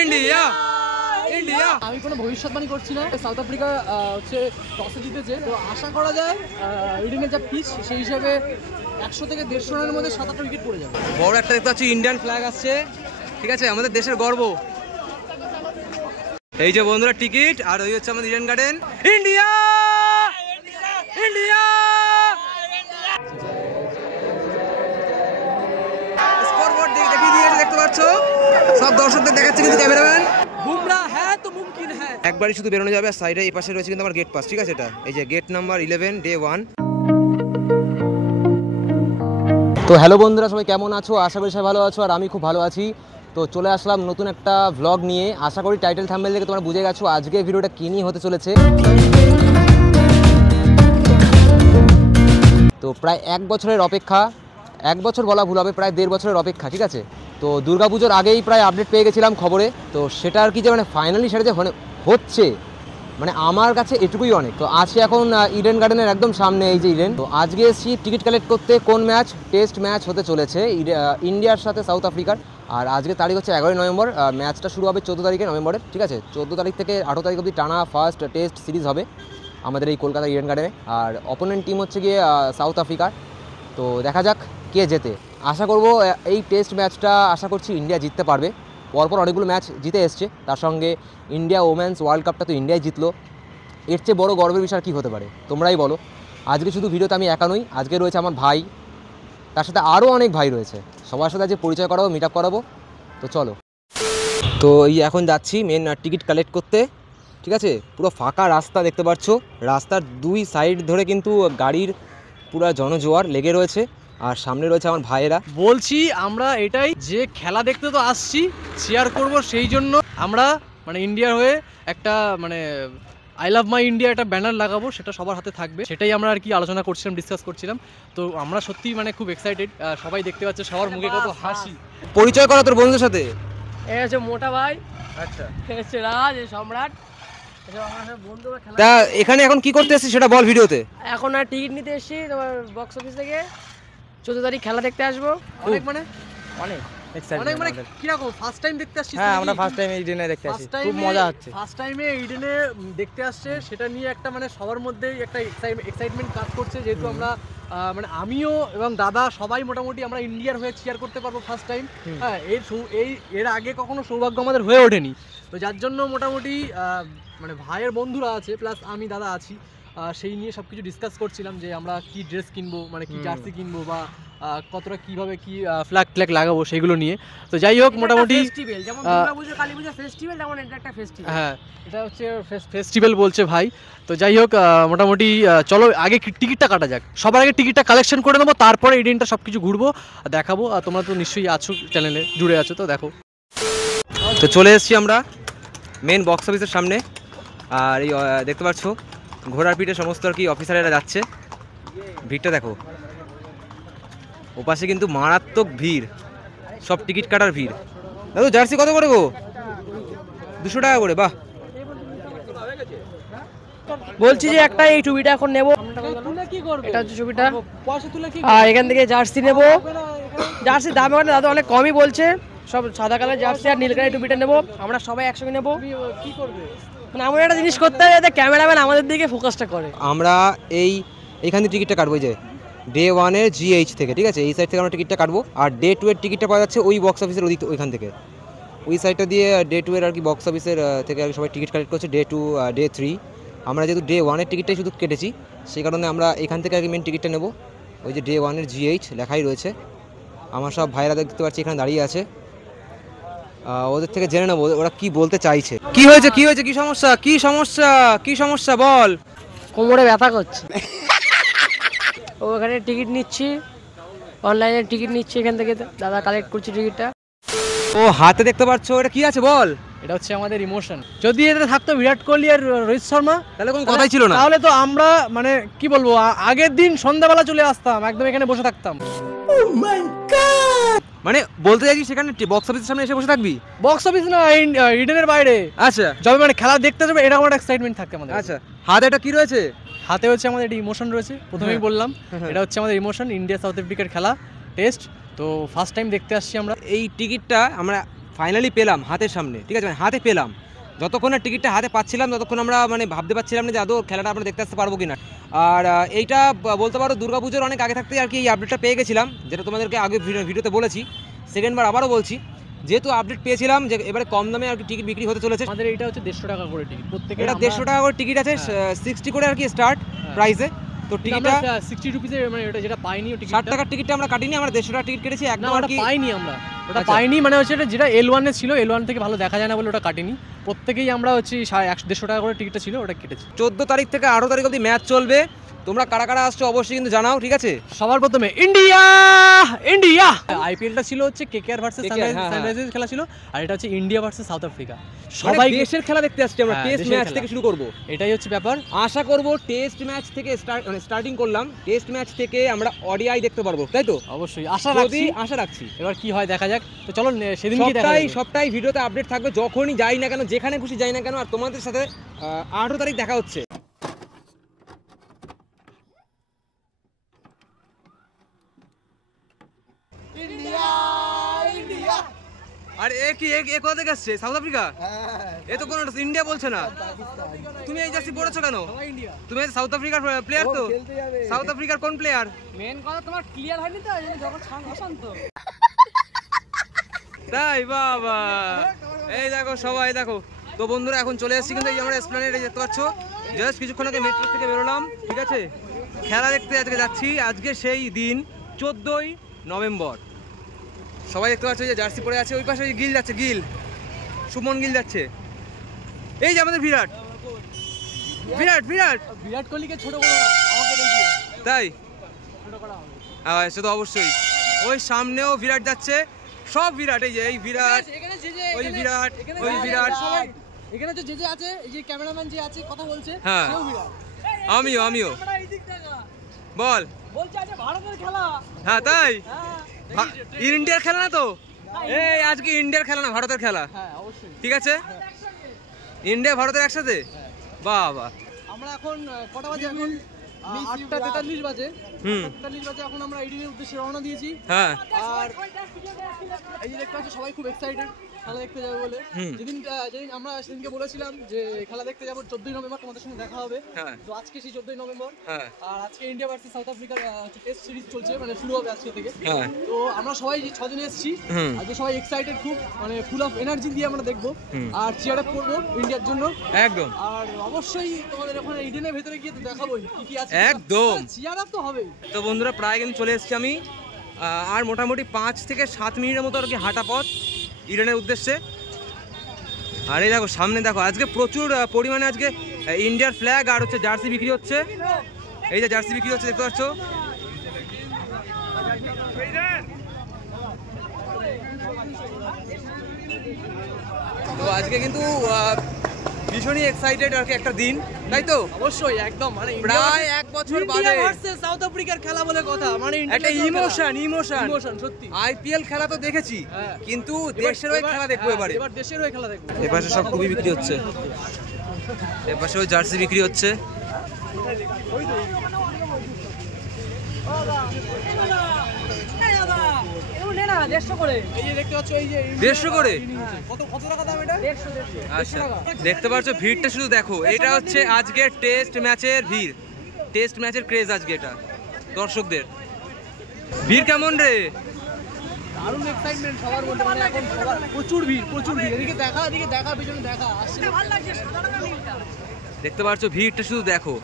India India. আমি কোনো ভবিষ্যৎবাণী করছি না। সাউথ আফ্রিকা হচ্ছে টসে জিতেছে, তো আশা করা যায় ইডেনের যা পিচ সেই হিসাবে 100 থেকে 150 রানের মধ্যে 7-8টা উইকেট পড়ে যাবে। বড় একটা দেখতে পাচ্ছি ইন্ডিয়ান ফ্ল্যাগ আসছে, ঠিক আছে, আমাদের দেশের গর্ব। এই যে বন্ধুরা টিকিট, আর ওই হচ্ছে আমাদের Eden garden. India India. Scoreboard দেখিয়ে দিয়েছে, দেখতে পাচ্ছ, সব দর্শকদের দেখাচ্ছে কিন্তু ক্যামেরাম্যান। বুমরা হ্যাঁ তো মুমকিন হ্যাঁ। একবারই শুধু বেরোনো যাবে, আর সাইডে এই পাশে রয়েছে কিন্তু আমার গেট পাস, ঠিক আছে, এটা এই যে গেট নাম্বার 11 ডে 1। তো হ্যালো বন্ধুরা, সবাই কেমন আছো? আশা করি সবাই ভালো আছো, আর আমি খুব ভালো আছি। তো চলে আসলাম নতুন একটা ভ্লগ নিয়ে। আশা করি টাইটেল থাম্বনেল দেখে তোমরা বুঝে গেছো আজকে ভিডিওটা কী নিয়ে হতে চলেছে। তো প্রায় 1 বছরের অপেক্ষা, 1 বছর বলা ভুল হবে, প্রায় 1.5 বছরের অপেক্ষা, ঠিক আছে। তো দুর্গাপুজোর আগেই প্রায় আপডেট পেয়ে গেছিলাম খবরে। তো সেটা আর কি যে মানে ফাইনালি সেটা যে হচ্ছে, মানে আমার কাছে এটুকুই অনেক। তো আজকে এখন ইডেন গার্ডেনের একদম সামনে, এই যে ইডেন। তো আজকে এসেছি টিকিট কালেক্ট করতে কোন ম্যাচ, টেস্ট ম্যাচ হতে চলেছে ইন্ডিয়ার সাথে সাউথ আফ্রিকার। আর আজকে তারিখ হচ্ছে 11 নভেম্বর, ম্যাচটা শুরু হবে 14 তারিখে নভেম্বরের, ঠিক আছে। 14 তারিখ থেকে 18 তারিখ অবধি টানা ফার্স্ট টেস্ট সিরিজ হবে আমাদের এই কলকাতা ইডেন গার্ডেনে। আর অপোনেন্ট টিম হচ্ছে গিয়ে সাউথ আফ্রিকার। তো দেখা যাক কে জেতে। আশা করব এই টেস্ট ম্যাচটা আশা করছি ইন্ডিয়া জিততে পারবে। পরপর অনেকগুলো ম্যাচ জিতে এসছে, তার সঙ্গে ইন্ডিয়া ওমেন্স ওয়ার্ল্ড কাপটা তো ইন্ডিয়াই জিতলো। এর চেয়ে বড় গর্বের বিষয় কী হতে পারে তোমরাই বলো। আজকে শুধু ভিডিওতে আমি একা নই, আজকে রয়েছে আমার ভাই, তার সাথে আরও অনেক ভাই রয়েছে। সবার সাথে আজকে পরিচয় করাবো, মিট আপ করাবো। তো চলো, তো এই এখন যাচ্ছি মেন টিকিট কালেক্ট করতে, ঠিক আছে। পুরো ফাঁকা রাস্তা দেখতে পাচ্ছ, রাস্তার 2 সাইড ধরে কিন্তু গাড়ির পুরো জনজোয়ার লেগে রয়েছে, আর সামনে রয়েছে আমার ভাইয়েরা। বলছি আমরা এটাই যে খেলা দেখতে তো আসছি, শেয়ার করব, সেই জন্য আমরা মানে ইন্ডিয়ার হয়ে একটা মানে আই লাভ মাই ইন্ডিয়া একটা ব্যানার লাগাবো, সেটা সবার হাতে থাকবে। সেটাই আমরা আর কি আলোচনা করছিলাম, ডিসকাস করছিলাম। তো আমরা সত্যি মানে খুব এক্সাইটেড, সবাই দেখতে পাচ্ছে, সবার মুখে কত হাসি। পরিচয় করা তোর বন্ধুদের সাথে। এই হচ্ছে মোটা ভাই, আচ্ছা, এই হচ্ছে রাজ, এই সম্রাট, বন্ধুরা খেলা। তা এখানে এখন কি করতে এসেছিস সেটা বল ভিডিওতে। এখন আর টিকিট নিতে এসেছি তোমার বক্স অফিস থেকে। 14 তারিখ খেলা দেখতে আসবো। অনেক মানে অনেক অনেক মানে কিরকম ফার্স্ট টাইম দেখতে আসছিস? হ্যাঁ, আমরা ফার্স্ট টাইম ইডেনে দেখতে আসছি, খুব মজা হচ্ছে। ফার্স্ট টাইমে ইডেনে দেখতে আসছে, সেটা নিয়ে একটা মানে সবার মধ্যেই একটা এক্সাইটমেন্ট কাজ করছে, যেহেতু আমরা মানে আমিও এবং দাদা সবাই মোটামুটি আমরা ইন্ডিয়ার হয়ে চিয়ার করতে পারবো ফার্স্ট টাইম। হ্যাঁ, এর আগে কখনো সৌভাগ্য আমাদের হয়ে ওঠেনি। তো যার জন্য মোটামুটি মানে ভাইয়ের বন্ধুরা আছে, প্লাস আমি দাদা আছি, সেই নিয়ে সব কিছু ডিসকাস করছিলাম যে আমরা কি ড্রেস কিনবো, মানে কি জার্সি কিনবো, বা কতটা কিভাবে কি ফ্ল্যাগ লাগাবো সেগুলো নিয়ে। তো যাই হোক, মোটামুটি ফেস্টিভ্যাল, যেমন দুর্গাপূজা কালীপূজা ফেস্টিভ্যাল, তেমন এটা একটা ফেস্টিভ্যাল। হ্যাঁ, এটা হচ্ছে ফেস্টিভ্যাল বলছে ভাই। তো যাই হোক, মোটামুটি চলো আগে টিকিটটা কাটা যাক। সবার আগে টিকিটটা কালেকশন করে নেবো, তারপরে ইডেনটা সব কিছু ঘুরবো, দেখাবো। আর তোমরা তো নিশ্চয়ই আছো, চ্যানেলে জুড়ে আছো, তো দেখো। তো চলে এসেছি আমরা মেন বক্স অফিসের সামনে, আর এই দেখতে পাচ্ছ ঘোড়ার পিঠে সমস্ত আর কি অফিসারেরা যাচ্ছে। ভিড়টা দেখো, ওপাশে কিন্তু মারাত্মক ভিড়, সব টিকিট কাটার ভিড়। দাদু জার্সি কত করে গো? 200 টাকা করে। বাহ, বলছি যে একটা এই ছবিটা এখন নেবো, এটা হচ্ছে ছবিটা, আর এখান থেকে জার্সি নেবো। জার্সির দাম এখন দাদা অনেক কমই বলছে, সব সাদা কালার জার্সি আর নীল কালার টুপিটা নেবো। আমরা সবাই একসঙ্গে নেবো। কি করবে? মানে এমন একটা জিনিস করতে হবে যাতে ক্যামেরাম্যান আমাদের দিকে ফোকাসটা করে। আমরা এইখান থেকে টিকিটটা কাটবো, যে ডে 1 এর GH থেকে, ঠিক আছে, এই সাইড থেকে আমরা টিকিটটা কাটবো। আর ডে 2 এর টিকিটটা পাওয়া যাচ্ছে ওই বক্স অফিসের ওইখান থেকে, ওই সাইডটা দিয়ে ডে 2 এর আর কি বক্স অফিসের থেকে আর সবাই টিকিট কালেক্ট করছে। ডে 2 ডে 3 আমরা যেহেতু ডে 1 এর টিকিটটাই শুধু কেটেছি, সেই কারণে আমরা এখান থেকে আর কি মেন টিকিটটা নেবো। ওই যে ডে 1 এর GH লেখাই রয়েছে। আমার সব ভাইরা দেখতে পাচ্ছি এখানে দাঁড়িয়ে আছে, ওদের থেকে জেনে নেবো ওরা কি বলতে চাইছে। কি হয়েছে, কি হয়েছে, কি সমস্যা, কি সমস্যা, কি সমস্যা বল। কোমরে ব্যথা করছে। ওখানে টিকিট নিচ্ছি, অনলাইনে টিকিট নিচ্ছি, এখান থেকে দাদা কালেক্ট করছি টিকিটটা। ও হাতে দেখতে পাচ্ছ, এটা কি আছে বল। এটা হচ্ছে আমাদের ইমোশন। যদি এটা থাকতো বিরাট কোহলি আর রোহিত শর্মা, তাহলে কোনো কথাই ছিল না। তাহলে তো আমরা মানে কি বলবো, আগের দিন সন্ধ্যাবেলা চলে আসতাম, একদম এখানে বসে থাকতাম। মানে বলতে চাইছি সেখানে বক্স অফিসের সামনে এসে বসে থাকবি? বক্স অফিস না, ইডেনের বাইরে। আচ্ছা, যবে মানে খেলা দেখতে যাবে, এটা আমার এক্সাইটমেন্ট থাকে আমাদের। আচ্ছা, হাতে এটা কি রয়েছে? হাতে হচ্ছে আমাদের একটা ইমোশন রয়েছে, প্রথমেই বললাম। এটা হচ্ছে আমাদের ইমোশন, ইন্ডিয়া সাউথ আফ্রিকার খেলা টেস্ট। তো ফার্স্ট টাইম দেখতে আসছি আমরা। এই টিকিটটা আমরা ফাইনালি পেলাম হাতের সামনে, ঠিক আছে, মানে হাতে পেলাম। যতক্ষণ না টিকিটটা হাতে পাচ্ছিলাম ততক্ষণ আমরা মানে ভাবতে পারছিলাম না যে আদৌ খেলাটা আমরা দেখতে আসতে পারবো কিনা। আর এইটা বলতে পারো দুর্গাপুজোর অনেক আগে থাকতেই আর কি এই আপডেটটা পেয়ে গেছিলাম, যেটা তোমাদেরকে আগে ভিডিওতে বলেছি, সেকেন্ডবার আবারও বলছি, যেহেতু আপডেট পেয়েছিলাম যে এবারে কম দামে আর কি টিকিট বিক্রি হতে চলেছে। আমাদের এটা হচ্ছে 150 টাকা করে টিকিট, প্রত্যেকটা এটা 150 টাকা করে টিকিট আছে, 60 করে আর কি স্টার্ট প্রাইসে। তো টিকিটটা 60 রুপিসে, মানে এটা যেটা পাইনি 60 টাকার টিকিটটা আমরা কাটিনি, আমরা 150 টাকা টিকিট কেটেছি একদম আর কি পাইনি আমরা, ওটা পাইনি মানে হচ্ছে যেটা L1 এ ছিল, L1 থেকে ভালো দেখা যায় না বলে ওটা কাটিনি। প্রত্যেকেই আমরা হচ্ছে 150 টাকা করে টিকিটটা ছিল, ওটা কেটেছি। 14 তারিখ থেকে 18 তারিখ অবধি ম্যাচ চলবে, তোমরা কারা কারা আসছো অবশ্যই কিন্তু জানাও, ঠিক আছে। সবার প্রথমে ইন্ডিয়া আইপিএলটা ছিল হচ্ছে কেকেআর ভার্সেস সানরাইজার্স খেলা ছিল, আর এটা হচ্ছে ইন্ডিয়া ভার্সেস সাউথ আফ্রিকা। সবাই দেশের খেলা দেখতে আসছে, আমরা টেস্ট ম্যাচ থেকে শুরু করব, এটাই হচ্ছে ব্যাপার। আশা করব টেস্ট ম্যাচ থেকে স্টার্টিং করলাম, টেস্ট ম্যাচ থেকে আমরা ওডিআই দেখতে পারবো, তাই তো? অবশ্যই আশা রাখছি, এবার কি হয় দেখা যাক। তো চলো সেদিন কি দেখা যাবে, সবটাই ভিডিওতে আপডেট থাকবে, যখনই যাই না কেন, যেখানে খুশি যাই না কেন। আর তোমাদের সাথে 18 তারিখ দেখা হচ্ছে। আর এ কি এ কোথা থেকে আসছে? South Africa? এ তো কোনো ইন্ডিয়া বলছে না। তুমি এই জার্সি পরেছো কেন? তুমি সাউথ আফ্রিকার প্লেয়ার তো? সাউথ আফ্রিকার কোন প্লেয়ার? মেন কথা তোমার ক্লিয়ার হয়নি তো, এই জন্য যখন অশান্ত। তাই বাবা, এই দেখো সবাই দেখো। তো বন্ধুরা এখন চলে এসেছি কিন্তু এই আমরা এসপ্ল্যানেডে দেখতে পাচ্ছ, জাস্ট কিছুক্ষণ আগে মেট্রো থেকে বেরোলাম, ঠিক আছে। খেলা দেখতে আজকে যাচ্ছি, আজকে সেই দিন 14ই নভেম্বর। সবাই দেখতে পাচ্ছ যে জার্সি পরে আছে, ওই পাশে গিল যাচ্ছে, গিল সুমন গিল যাচ্ছে, এই যে আমাদের বিরাট কোহলিকে ছোট করো না, আমাকে দেখিয়ে তাই ছোট করা হবে। হ্যাঁ সে তো অবশ্যই। ওই সামনেও বিরাট যাচ্ছে, সব বিরাট, এই যে এই বিরাট, ওই বিরাট, ওই বিরাট, এখানে যে আছে, এই যে ক্যামেরাম্যান যে আছে কথা বলছে, হ্যাঁ সেও বিরাট। আমিও বল বলছে আজ ভারতের খেলা। হ্যাঁ তাই, ইন্ডিয়ার খেলা না তো, এই আজকে ইন্ডিয়ার খেলা না ভারতের খেলা। হ্যাঁ অবশ্যই, ঠিক আছে, ইন্ডিয়া ভারতের একসাথে। বাবা আমরা এখন কটা বাজে? এখন 8:43 বাজে। 8:43 বাজে এখন আমরা ইডিনের উদ্দেশ্যে রওনা দিয়েছি। হ্যাঁ, আর এই যে দেখতে পাচ্ছ সবাই খুব এক্সাইটেড খেলা দেখতে যাবে বলে। যেদিন আমরা সেদিনকে বলেছিলাম যে খেলা দেখতে যাবো 14ই নভেম্বর, তোমাদের সঙ্গে দেখা হবে। তো আজকে সেই 14ই নভেম্বর, আর আজকে ইন্ডিয়া ভার্সেস সাউথ আফ্রিকার টেস্ট সিরিজ চলছে, মানে শুরু হবে আজকে থেকে। তো আমরা সবাই 6 জন এসেছি, আজকে সবাই এক্সাইটেড খুব, মানে ফুল অফ এনার্জি দিয়ে আমরা দেখবো আর চিয়ার আপ করবো ইন্ডিয়ার জন্য একদম। আর অবশ্যই তোমাদের ওখানে ইডেনের ভেতরে গিয়ে তো দেখাবোই কি আছে, একদম চিয়ার আপ তো হবেই। তো বন্ধুরা প্রায় কিন্তু চলে এসেছি আমি, আর মোটামুটি 5 থেকে 7 মিনিটের মতো আর কি হাঁটা পথ ইডেনের উদ্দেশ্যে। আর এই দেখো সামনে দেখো, আজকে প্রচুর পরিমাণে আজকে ইন্ডিয়ার ফ্ল্যাগ আর হচ্ছে জার্সি বিক্রি হচ্ছে। এই যে জার্সি বিক্রি হচ্ছে দেখতে পাচ্ছ। তো আজকে কিন্তু ভীষণই এক্সাইটেড আর কি একটা দিন, তাই তো? অবশ্যই একদম, মানে প্রায় 1 বছর বাদে সাউথ আফ্রিকার খেলা বলে কথা, মানে একটা ইমোশন সত্যি। আইপিএল খেলা তো দেখেছি, কিন্তু দেশের হয়ে খেলা দেখবো এবার দেশের হয়ে খেলা দেখবো। এপাশে সব খুবই বিক্রি হচ্ছে, এপাশে ওই জার্সি বিক্রি হচ্ছে। আচ্ছা দেখতে পাচ্ছ ভিড়টা, শুধু দেখো, এটা হচ্ছে আজকের টেস্ট ম্যাচের ভিড়, টেস্ট ম্যাচের ক্রেজ আজকে এটা দর্শকদের। ভিড় কেমন রে? দারুণ এক্সাইটমেন্ট সবার মধ্যে, মানে এখন প্রচুর ভিড়। এদিকে দেখা পিছনে দেখা আসছে, ভালো লাগছে। দেখতে পাচ্ছ ভিড়টা শুধু দেখো।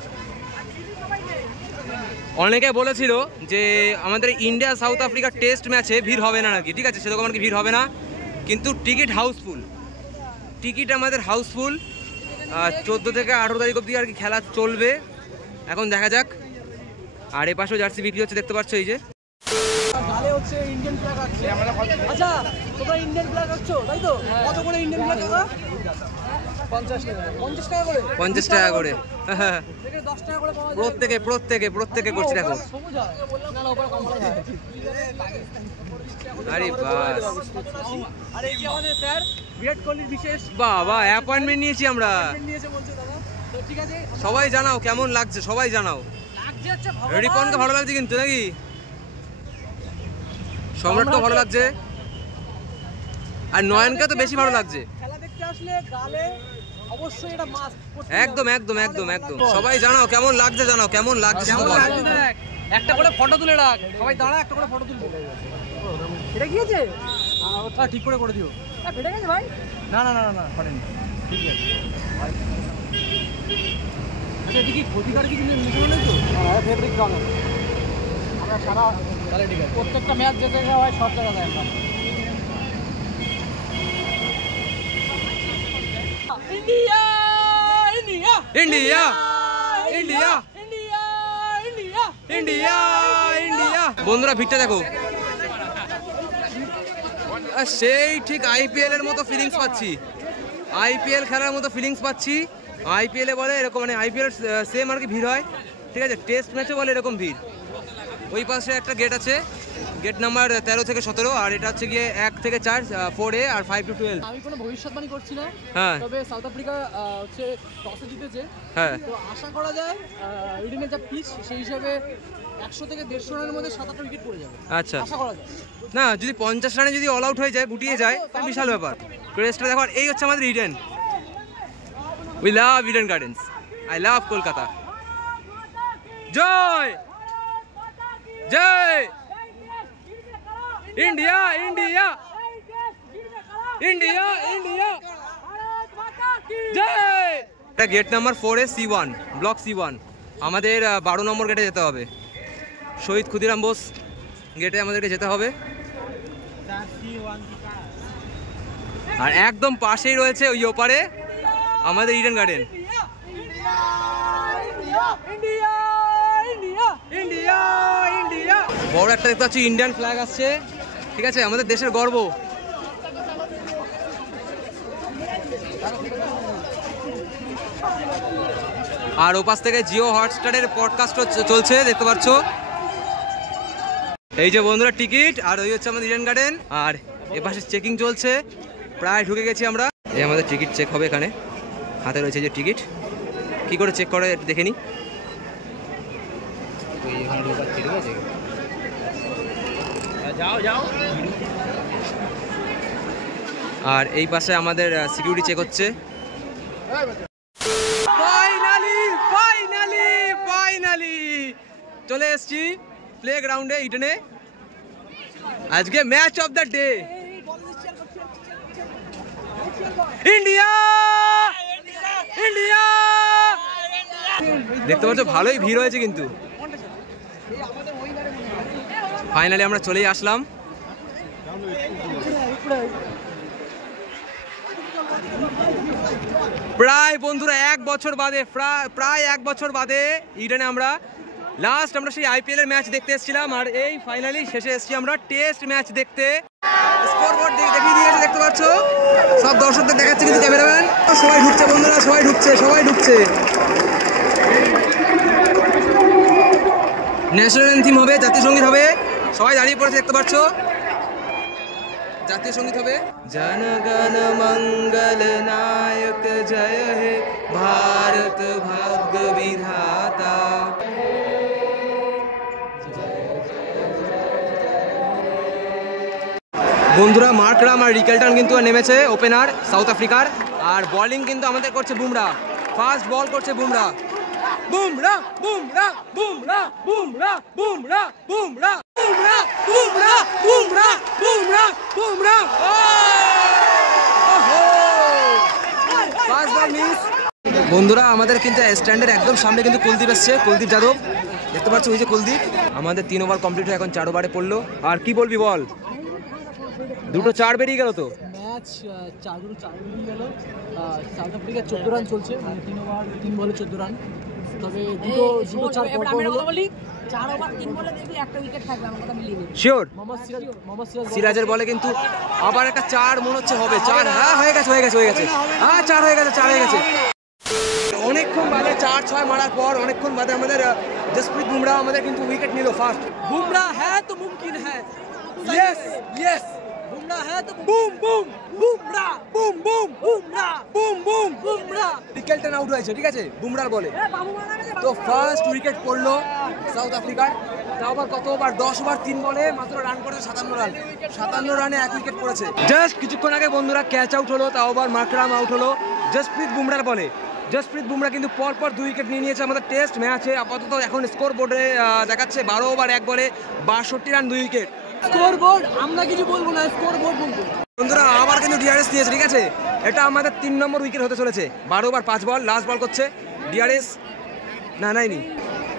অনেকে বলেছিল যে আমাদের ইন্ডিয়া সাউথ আফ্রিকার টেস্ট ম্যাচে ভিড় হবে না নাকি, ঠিক আছে, সেরকম আর কি ভিড় হবে না, কিন্তু টিকিট হাউসফুল, টিকিট আমাদের হাউসফুল। 14 থেকে 18 তারিখ অবধি আর কি খেলা চলবে, এখন দেখা যাক। আর এ পাশেও জার্সি বিক্রি হচ্ছে দেখতে পাচ্ছ, এই যে গালে হচ্ছে ইন্ডিয়ান ফ্ল্যাগ আছে। আচ্ছা তোমরা ইন্ডিয়ান ফ্ল্যাগ আছো তাই তো? কত করে ইন্ডিয়ান ফ্ল্যাগ টাকা? 50 টাকা। 50 টাকা করে? 50 টাকা করে, থেকে 10 টাকা করে পাওয়া যায়। প্রত্যেকে করছি দেখো। সবুজ হয়, বললাম না উপরে কম হয়। আরে বাস, আরে এই যে আমাদের স্যার বিরাট কোহলির বিশেষ বাবা অ্যাপয়েন্টমেন্ট নিয়েছি আমরা, নিয়েছে বলছে দাদা। তো ঠিক আছে, সবাই জানাও কেমন লাগছে, সবাই জানাও। লাগছে হচ্ছে ভগবান, রিপনকে ভালো লাগছে কিন্তু নাকি? সম্রাটকে ভালো লাগছে, আর নয়নকে তো বেশি ভালো লাগছে। খেলা দেখতে আসলে গালে অবশ্যই এটা মাস্ট। একদম একদম একদম একদম। সবাই জানাও কেমন লাগছে, জানাও কেমন লাগছে। একটা করে ফটো তুলে রাখ, সবাই দাঁড়া একটা করে ফটো তুলবো। এটা কি আছে? ঠিক করে দিও। ফেটে গেছে ভাই? না না না না ফটেনি, ঠিক আছে। আচ্ছা এটা কি ক্ষতিকার কিছু মিশানো নেই তো? হ্যাঁ ফেব্রিক কালার। আমরা সারা তাহলে ঠিক আছে, প্রত্যেকটা ম্যাচ যে জায়গায় হয় সব জায়গায় যায় আমরা। India India India India India India India India. বন্ধুরা ভিড়টা দেখো, সেই ঠিক আইপিএল এর মতো ফিলিংস পাচ্ছি, আইপিএল খেলার মতো ফিলিংস পাচ্ছি। আইপিএল এ বলে এরকম, মানে আইপিএল সেম আর কি ভিড় হয়, ঠিক আছে। টেস্ট ম্যাচে বলে এরকম ভিড়। ওই পাশে একটা গেট আছে, গেট নাম্বার 13 থেকে 17, আর এটা হচ্ছে গিয়ে 1 থেকে 4, 4A আর 5 to 12। আমি কোনো ভবিষ্যৎবাণী করছি না, হ্যাঁ তবে সাউথ আফ্রিকা হচ্ছে টসে জিতেছে। হ্যাঁ তো আশা করা যায় ইডেনের যা পিচ সেই হিসাবে 100 থেকে 150 রানের মধ্যে 7-8টা উইকেট পড়ে যাবে, আচ্ছা। আশা করা যায়। না যদি 50 রানে যদি অল আউট হয়ে যায়, গুটিয়ে যায়, তাহলে বিশাল ব্যাপার। ক্রেস্টটা দেখো। এই হচ্ছে আমাদের Eden. We love Eden Gardens, I love Kolkata. জয় জয় ইন্ডিয়া ইন্ডিয়া ইন্ডিয়া ইন্ডিয়া জয়। এটা gate number 4A C1, block C1। আমাদের 12 নম্বর গেটে যেতে হবে, শহীদ ক্ষুদিরাম বোস গেটে আমাদেরকে যেতে হবে। আর একদম পাশেই রয়েছে ওই ওপারে আমাদের ইডেন গার্ডেন। বড় একটা দেখতে পাচ্ছি ইন্ডিয়ান ফ্ল্যাগ আসছে, ঠিক আছে, আমাদের দেশের গর্ব। আর ওপাশ থেকে জিও হটস্টারের পডকাস্ট চলছে, দেখতে পাচ্ছ। এই যে বন্ধুরা টিকিট, আর ওই হচ্ছে আমাদের ইডেন গার্ডেন। আর এপাশে চেকিং চলছে, প্রায় ঢুকে গেছি আমরা। এই আমাদের টিকিট চেক হবে এখানে, হাতে রয়েছে যে টিকিট। কি করে চেক করে দেখে নি। আর এই পাশে আমাদের সিকিউরিটি চেক হচ্ছে। ফাইনালি ফাইনালি ফাইনালি চলে এসেছি প্লে গ্রাউন্ডে ইডেনে। আজকে match of the day, India India. দেখতে পাচ্ছ ভালোই ভিড় হয়েছে কিন্তু। ফাইনালি আমরা চলেই আসলাম। প্রায় বন্ধুরা 1 বছর বাদে, প্রায় 1 বছর বাদে ইডেনে আমরা লাস্ট আমরা সেই আইপিএল এর ম্যাচ দেখতে এসেছিলাম। আর এই ফাইনালি শেষে এসেছি আমরা টেস্ট ম্যাচ দেখতে। স্কোরবোর্ড দেখিয়ে দিয়েছে, দেখতে পাচ্ছ, সব দর্শকদের দেখাচ্ছে কিন্তু ক্যামেরাম্যান। সবাই ঢুকছে বন্ধুরা, সবাই ঢুকছে, সবাই ঢুকছে। ন্যাশনাল অ্যানথেম হবে, জাতীয় সঙ্গীত হবে, সবাই দাঁড়িয়ে পড়েছে, দেখতে পাচ্ছ। জাতীয় সঙ্গীত হবে, জনগণ মঙ্গল নায়ক জয় হে ভারত ভাগ্য বিধাতা। বন্ধুরা মার্করাম আর রিকেলটন কিন্তু নেমেছে, ওপেনার সাউথ আফ্রিকার। আর বোলিং কিন্তু আমাদের করছে বুমরা, ফার্স্ট বল করছে Bumrah. Bumrah Bumrah Bumrah Bumrah Bumrah Bumrah Bumrah Bumrah Bumrah Bumrah Bumrah. First ball miss. বন্ধুরা আমাদের কিন্তু স্ট্যান্ডের একদম সামনে কিন্তু কুলদীপ এসছে, কুলদীপ যাদব, দেখতে পাচ্ছ ওই যে কুলদীপ। আমাদের 3 ওভার কমপ্লিট হয়ে এখন 4 ওভারে পড়লো। আর কি বলবি বল, দুটো 4 বেরিয়ে গেল তো ম্যাচ 4 বেরিয়ে গেল। সাউথ আফ্রিকার 14 রান চলছে, মানে 3 ওভার 3 বলে 14 রান। তবে দুটো 4 পর হলো। 4 ওভার 3 বলে দেখবি একটা উইকেট থাকবে, আমার কথা মিলিয়ে নেবে। শিওর মোহাম্মদ সিরাজের বলে কিন্তু আবার একটা 4 মনে হচ্ছে হবে। 4 হ্যাঁ হয়ে গেছে হয়ে গেছে হয়ে গেছে, হ্যাঁ 4 হয়ে গেছে, 4 হয়ে গেছে। অনেকক্ষণ বাদে 4-6 মারার পর অনেকক্ষণ বাদে আমাদের জসপ্রীত বুমরা আমাদের কিন্তু উইকেট নিল ফার্স্ট। বুমরা হ্যাঁ তো মুমকিন হ্যাঁ। ইয়েস ইয়েস बुमरा है तो boom boom Bumrah boom boom Bumrah boom boom Bumrah wicket out হয়েছে, ঠিক আছে, বুমরার বলে। তো ফার্স্ট উইকেট পড়লো সাউথ আফ্রিকার। তাও আবার কত ওভার, 10 ওভার 3 বলে মাত্র রান করেছে 57 রান। 57 রানে এক উইকেট পড়েছে। জাস্ট কিছুক্ষণ আগে বন্ধুরা ক্যাচ আউট হলো, তাও আবার মাকরাম আউট হলো জসপ্রীত বুমরার বলে। জসপ্রীত বুমরা কিন্তু পরপর 2 উইকেট নিয়ে নিয়েছে আমাদের টেস্ট ম্যাচে। আপাতত এখন স্কোর বোর্ডে দেখাচ্ছে 12 ওভার 1 বলে 62 রান 2 উইকেট। স্কোর বোর্ড আমরা কিছু বলবো না, স্কোর বোর্ড বলবো। বন্ধুরা আবার কিন্তু ডিআরএস নিয়েছে, ঠিক আছে, এটা আমাদের 3 নম্বর উইকেট হতে চলেছে। 12 ওভার 5 বল, লাস্ট বল করছে ডিআরএস। না নাইনি,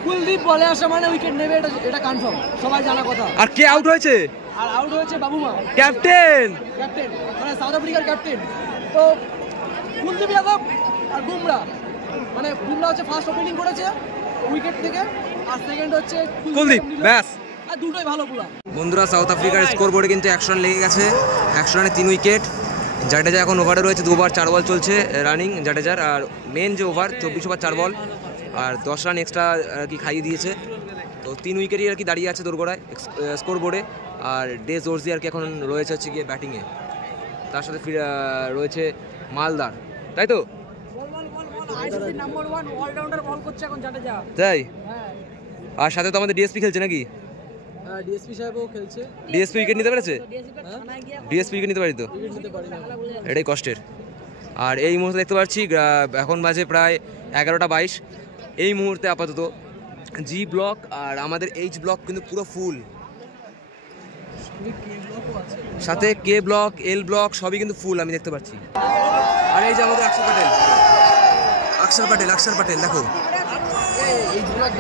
কুলদীপ বলে আসা মানে উইকেট নেবে, এটা কনফার্ম, সবাই জানা কথা। আর কে আউট হয়েছে? আর আউট হয়েছে বাবুমা, ক্যাপ্টেন মানে সাউথ আফ্রিকার ক্যাপ্টেন। তো কুলদীপ যাদব আর বুমরা, মানে বুমরা হচ্ছে ফার্স্ট ওপেনিং করেছে উইকেট থেকে, আর সেকেন্ড হচ্ছে কুলদীপ। ব্যাস, আর দুটোই ভালো পুরা। বন্ধুরা সাউথ আফ্রিকার স্কোর বোর্ডে কিন্তু 100 রান লেগে গেছে। 100 রানে 3 উইকেট। জাডেজা এখন ওভারে রয়েছে, 2 ওভার 4 বল চলছে রানিং জাডেজার। আর মেন যে ওভার 24 ওভার 4 বল আর 10 রান এক্সট্রা আর কি খাইয়ে দিয়েছে। তো 3 উইকেটই আর কি দাঁড়িয়ে আছে দোরগোড়ায় স্কোর বোর্ডে। আর ডে জোরজি আর কি এখন রয়েছে হচ্ছে গিয়ে ব্যাটিংয়ে, তার সাথে রয়েছে মালদার, তাই তো? তাই, আর সাথে তো আমাদের ডিএসপি খেলছে নাকি? ডিএসপি সাহেবও খেলছে। ডিএসপি উইকেট নিতে পেরেছে? ডিএসপি উইকেট নিতে পারি তো, এটাই কষ্টের। আর এই মুহূর্তে দেখতে পাচ্ছি এখন বাজে প্রায় 11টা 22। এই মুহূর্তে আপাতত জি ব্লক আর আমাদের এইচ ব্লক কিন্তু পুরো ফুল, সাথে কে ব্লক এল ব্লক সবই কিন্তু ফুল আমি দেখতে পাচ্ছি। আর এই যে আমাদের অক্ষর পাটেল দেখো,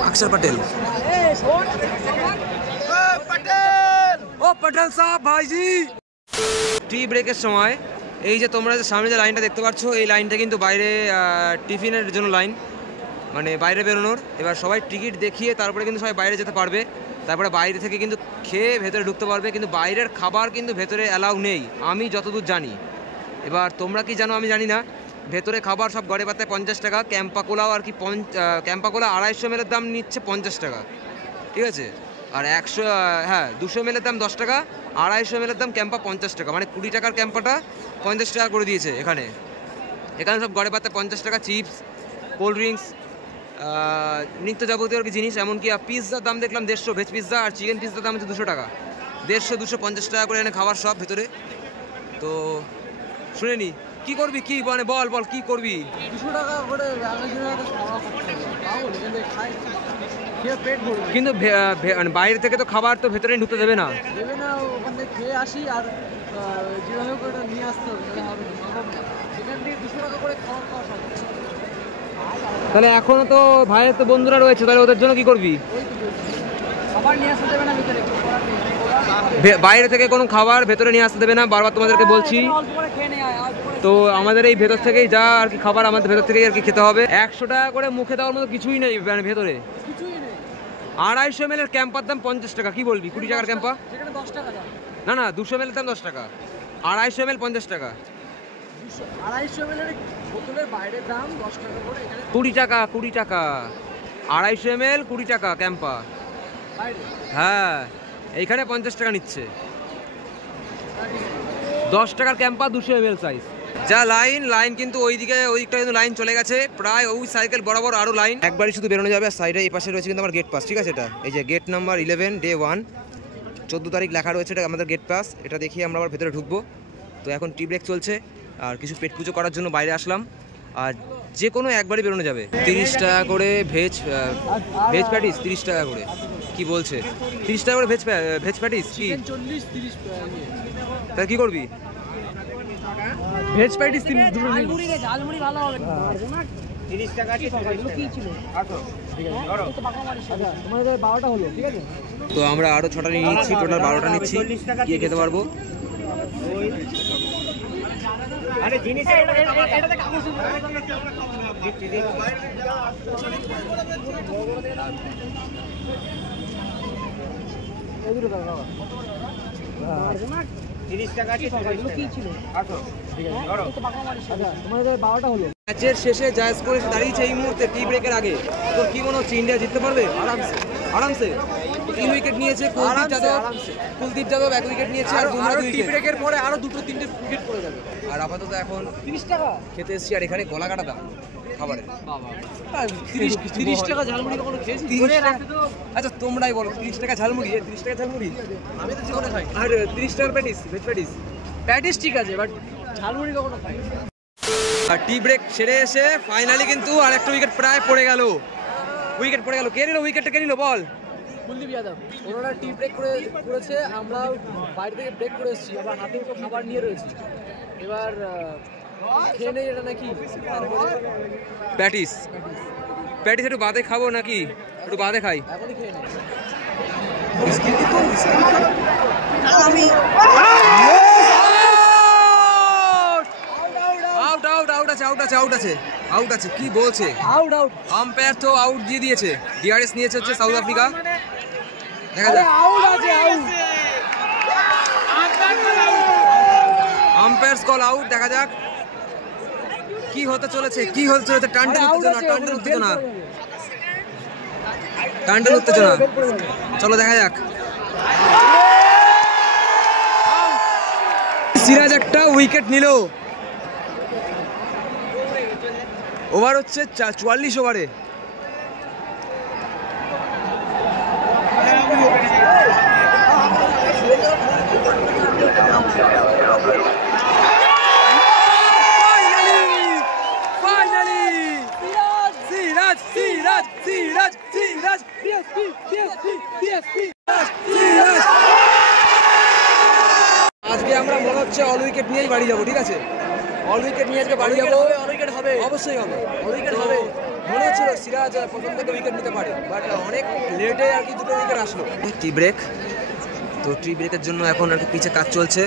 অক্ষর পাটেল। ও পটেল সাহেব ভাইজি। টি ব্রেকের সময় এই যে তোমরা যে সামনে যে লাইনটা দেখতে পাচ্ছ, এই লাইনটা কিন্তু বাইরে টিফিনের জন্য লাইন, মানে বাইরে বেরোনোর। এবার সবাই টিকিট দেখিয়ে তারপরে কিন্তু সবাই বাইরে যেতে পারবে, তারপরে বাইরে থেকে কিন্তু খেয়ে ভেতরে ঢুকতে পারবে। কিন্তু বাইরের খাবার কিন্তু ভেতরে অ্যালাউ নেই আমি যতদূর জানি। এবার তোমরা কি জানো আমি জানি না। ভেতরে খাবার সব গড়ে পাতায় 50 টাকা। ক্যাম্পাকোলাও আর কি ক্যাম্পাকোলা 250 ml দাম নিচ্ছে 50 টাকা, ঠিক আছে। আর 200 ml দাম 10 টাকা, 250 ml দাম ক্যাম্পা 50 টাকা, মানে 20 টাকার ক্যাম্পাটা 50 টাকা করে দিয়েছে এখানে। এখানে সব গড়ে পাতায় 50 টাকা, চিপস, কোল্ড ড্রিঙ্কস, নিত্য যাবতীয় আর কি জিনিস। এমনকি পিৎজার দাম দেখলাম 150, ভেজ পিৎজা আর চিকেন পিৎজার দাম হচ্ছে 200 টাকা। 150, 250 টাকা করে এনে খাবার সব ভেতরে। তো শুনে নি কি করবি, কি মানে বল কি করবি? 200 টাকা করে কিন্তু বাইরে থেকে তো খাবার তো ভেতরে ঢুকতে দেবে না, ওখান থেকে খেয়ে আসি আর যেভাবে করে নিয়ে আসতে হবে, সেখান থেকে 200 টাকা করে খাবার খাওয়া সম্ভব। তাহলে এখনো তো ভাইয়ের তো বন্ধুরা রয়েছে, তাহলে ওদের জন্য কি করবি? খাবার নিয়ে আসতে দেবে না ভিতরে, বাইরে থেকে কোনো খাবার ভেতরে নিয়ে আসতে দেবে না, বারবার তোমাদেরকে বলছি। তো আমাদের এই ভেতর থেকেই যা আর কি খাবার আমাদের ভেতর থেকেই আর কি খেতে হবে। 100 টাকা করে মুখে দেওয়ার মতো কিছুই নেই মানে ভেতরে। 250 ml ক্যাম্পার দাম 50 টাকা, কি বলবি? 20 টাকার ক্যাম্পা, 10 টাকা দাম। না 200 ml দাম 10 টাকা, 250 ml 50 টাকা, 250 ml বোতলের বাইরের দাম 10 টাকা করে, এখানে 20 টাকা 250 ml 20 টাকা ক্যাম্পা। হ্যাঁ, এইখানে 50 টাকা নিচ্ছে। 10 টাকার ক্যাম্পা 200 ml সাইজ। যা লাইন কিন্তু ওইদিকটা কিন্তু লাইন চলে গেছে প্রায় ওই সাইকেল বরাবর আরো লাইন। একবারই শুধু বেরোনো যাবে। সাইডে এই পাশে রয়েছে কিন্তু আমার গেট পাস, ঠিক আছে। এটা এই যে গেট নাম্বার 11 ডে 1 14 তারিখ লেখা রয়েছে, এটা আমাদের গেট পাস। এটা দেখিয়ে আমরা আবার ভেতরে ঢুকবো। তো এখন টি ব্রেক চলছে আর কিছু পেট পুজো করার জন্য বাইরে আসলাম। আর যে কোনো একবারই বেরোনো যাবে। 30 টাকা করে ভেজ প্যাটিস, 30 টাকা করে কি বলছে? 30 টাকা করে ভেজ প্যাটিস কি? 40-30 তা কি করবি? ভেজ প্যাটিস দুটো নিন। ঝালমুড়ি ভালো হবে। 30 টাকা কি ছিল? তোমাদের 12টা হলো, ঠিক আছে। তো আমরা আরো 6টা নিয়ে নিচ্ছি, টোটাল 12টা নিচ্ছি, গিয়ে খেতে পারবো। আরে জিনিস এটাতে কাগজ ম্যাচের শেষে যা স্কোর দাঁড়িয়েছে এই মুহূর্তে টি ব্রেকের আগে, তো কি মনে হচ্ছে ইন্ডিয়া জিততে পারবে আরামসে? আরামসে 3 উইকেট নিয়েছে কুলদীপ যাদব 1 উইকেট নিয়েছে আর বুমরা 2 উইকেট। ব্রেকের পরে আরো 2-3টে উইকেট পড়ে যাবে। আর আপাতত এখন 30 টাকা খেতে এসেছি আর এখানে গলা কাটা দাম খাবারের। বাবা 30 টাকা ঝালমুড়ি কখনো খেয়েছি? আচ্ছা তোমরাই বলো 30 টাকা ঝালমুড়ি, 30 টাকা ঝালমুড়ি আমি তো জীবনে খাই। আর 30 টাকার প্যাটিস, ভেজ প্যাটিস। প্যাটিস ঠিক আছে বাট ঝালমুড়ি কখনো খাই। আর টি ব্রেক সেরে এসে ফাইনালি কিন্তু আর একটা উইকেট প্রায় পড়ে গেল। উইকেট পড়ে গেল, কে নিল উইকেটটা, কে নিল বল? কুলদীপ যাদব। ওনারা টি ব্রেক করেছে, আমরা বাইরে থেকে ব্রেক করে এসেছি, আবার হাতে তো খাবার নিয়ে রয়েছি। এবার খেয়ে নেই এটা নাকি প্যাটিস। প্যাটিস একটু বাদে খাবো নাকি? একটু বাদে খাই। এখনই খেয়ে নেই। আউট আছে কি বলছে? আউট আউট আম্পায়ার তো আউট দিয়ে দিয়েছে। ডিআরএস নিয়েছে হচ্ছে সাউথ আফ্রিকা। দেখা যাক। আউট আছে আউট। Umpires call out. দেখা যাক কি হতে চলেছে, কি হতে চলেছে। টানটান উত্তেজনা। চলো দেখা যাক। সিরাজ একটা উইকেট নিল। ওভার হচ্ছে 44 ওভারে। আজকে আমরা মনে হচ্ছে অল উইকেট নিয়েই বাড়ি যাবো, ঠিক আছে? অল উইকেট নিয়ে আজকে বাড়ি যাবো। অল উইকেট হবে, অবশ্যই হবে। অল উইকেট হবে। মনে হচ্ছিল সিরাজ প্রথম থেকে উইকেট নিতে পারে, বাট অনেক লেটে আর কি 2টো উইকেট আসলো। টি ব্রেক, তো টি ব্রেকের জন্য এখন আর কি পিছে কাজ চলছে।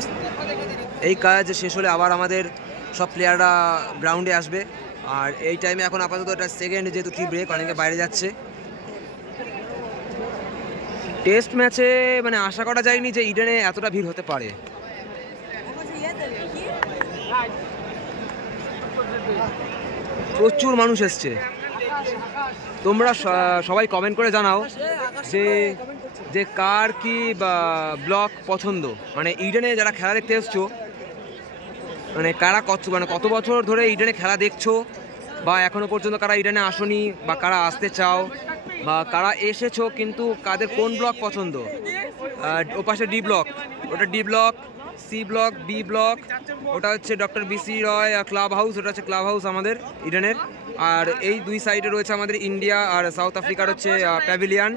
এই কাজ শেষ হলে আবার আমাদের সব প্লেয়াররা গ্রাউন্ডে আসবে। আর এই টাইমে এখন আপাতত এটা সেকেন্ড, যেহেতু টি ব্রেক, অনেকে বাইরে যাচ্ছে। টেস্ট ম্যাচে মানে আশা করা যায়নি যে ইডেনে এতটা ভিড় হতে পারে। প্রচুর মানুষ এসছে। তোমরা সবাই কমেন্ট করে জানাও যে কার কি ব্লক পছন্দ, মানে ইডেনে যারা খেলা দেখতে এসছো, মানে কারা কত বছর ধরে ইডেনে খেলা দেখছো, বা এখনো পর্যন্ত কারা ইডেনে আসনি, বা কারা আসতে চাও, বা কারা এসেছো কিন্তু কাদের কোন ব্লক পছন্দ। ওপাশে ডি ব্লক, ওটা D block, C block, B block, ওটা হচ্ছে doctor B C Roy club house, ওটা হচ্ছে ক্লাব হাউস আমাদের ইডেনের। আর এই দুই সাইডে রয়েছে আমাদের ইন্ডিয়া আর সাউথ আফ্রিকার হচ্ছে প্যাভিলিয়ান।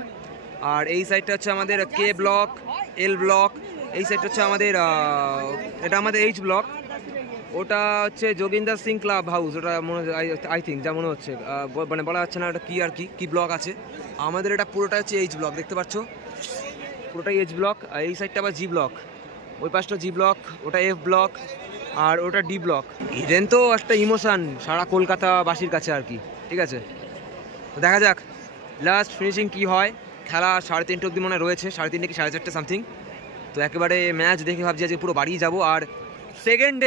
আর এই সাইডটা হচ্ছে আমাদের কে ব্লক, এল ব্লক। এই সাইডটা হচ্ছে আমাদের এটা আমাদের এইচ ব্লক। ওটা হচ্ছে যোগিন্দর সিং ক্লাব হাউস, ওটা মনে আই থিঙ্ক যা মনে হচ্ছে, মানে বলা যাচ্ছে না ওটা কি আর কি ব্লক আছে। আমাদের এটা পুরোটা হচ্ছে এইচ ব্লক, দেখতে পাচ্ছ পুরোটাই এইচ ব্লক। আর এই সাইডটা আবার জি ব্লক, ওই পাশটা জি ব্লক, ওটা এফ ব্লক, আর ওটা ডি ব্লক। ইডেন তো একটা ইমোশন সারা কলকাতাবাসীর কাছে আর কি, ঠিক আছে? তো দেখা যাক লাস্ট ফিনিশিং কি হয়। খেলা 3:30 অবধি মনে রয়েছে, 3:30 কি 4:30 সামথিং। তো একেবারে ম্যাচ দেখে ভাবছি আজকে পুরো বাড়ি যাব। আর সেকেন্ড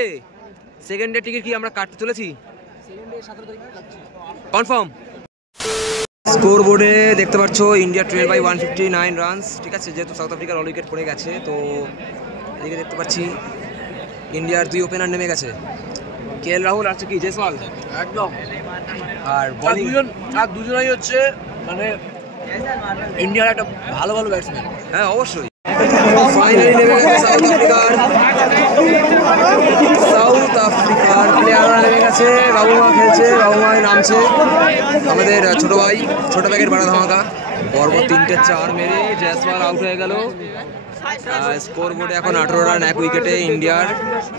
ডে টিকিট কি আমরা কাটতে চলেছি? কনফার্ম। স্কোর বোর্ডে দেখতে পাচ্ছ ইন্ডিয়া 12/159 রানস, ঠিক আছে? যেহেতু সাউথ আফ্রিকার অল উইকেট পড়ে গেছে, তো এদিকে দেখতে পাচ্ছি ইন্ডিয়ার 2 ওপেনার নেমে গেছে। কেএল রাহুল আছে কি জয়সওয়াল একদম। আর বলিং দুজনেই হচ্ছে মানে ইন্ডিয়ার একটা ভালো ব্যাটসম্যান। হ্যাঁ অবশ্যই। ফাইনালি নেমে গেছে সাউথ আফ্রিকার প্লেয়াররা নেমে গেছে। বাবুমা খেলছে, বাবুমাই নামছে। আমাদের ছোট ব্যাগের বাড়া ধামাকা পরপর 3টে 4 মেরে জয়সওয়াল আউট হয়ে গেল। স্কোর বোর্ডে এখন 18 রান 1 উইকেটে ইন্ডিয়ার।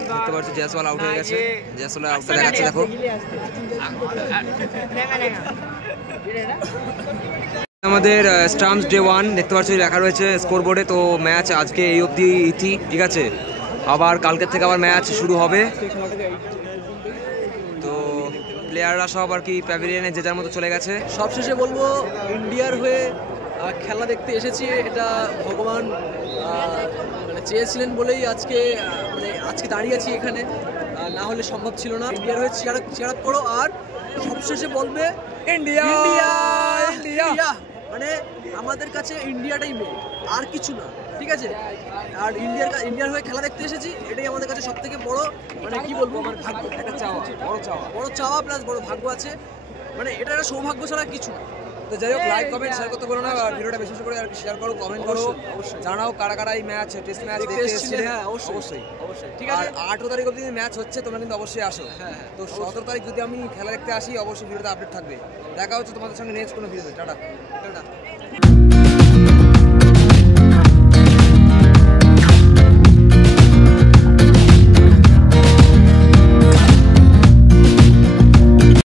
দেখতে পাচ্ছি জয়সওয়াল আউট হয়ে গেছে। জয়সওয়ালের আউটটা দেখাচ্ছে, দেখো। আমাদের স্টাম্পস ডে 1 দেখতে পাচ্ছি লেখা রয়েছে স্কোর বোর্ডে। তো ম্যাচ আজকে এই অবধি ইতি, ঠিক আছে? আবার কালকের থেকে আবার ম্যাচ শুরু হবে। তো প্লেয়াররা সব আর কি প্যাভিলিয়নে যে যার মতো চলে গেছে। সবশেষে বলবো ইন্ডিয়ার হয়ে খেলা দেখতে এসেছি, এটা ভগবান মানে চেয়েছিলেন বলেই আজকে দাঁড়িয়ে আছি এখানে, না হলে সম্ভব ছিল না। ইন্ডিয়ার হয়ে চেয়ার আপ করো। আর সবশেষে বলবে ইন্ডিয়া। মানে আমাদের কাছে ইন্ডিয়াটাই মেন, আর কিছু না, ঠিক আছে। আর ইন্ডিয়ার হয়ে খেলা দেখতে এসেছি, এটাই আমাদের কাছে সব থেকে বড়, মানে কি বলবো, আমার ভাগ্য, একটা চাওয়া, বড় চাওয়া প্লাস বড় ভাগ্য আছে, মানে এটা একটা সৌভাগ্য ছাড়া কিছু না। তো যাই হোক, লাইক কমেন্ট শেয়ার করতে বলো না, আর ভিডিওটা বেশি বেশি করে আর শেয়ার করো, কমেন্ট করো, জানাও কারা কারা এই ম্যাচ, টেস্ট ম্যাচ দেখতে এসেছিলে। হ্যাঁ অবশ্যই, ঠিক আছে। আর 18 তারিখ অবধি ম্যাচ হচ্ছে, তোমরা কিন্তু অবশ্যই আসো। তো 17 তারিখ যদি আমি খেলা দেখতে আসি, অবশ্যই ভিডিওতে আপডেট থাকবে। দেখা হচ্ছে তোমাদের সঙ্গে নেক্সট কোনো ভিডিওতে। টাটা।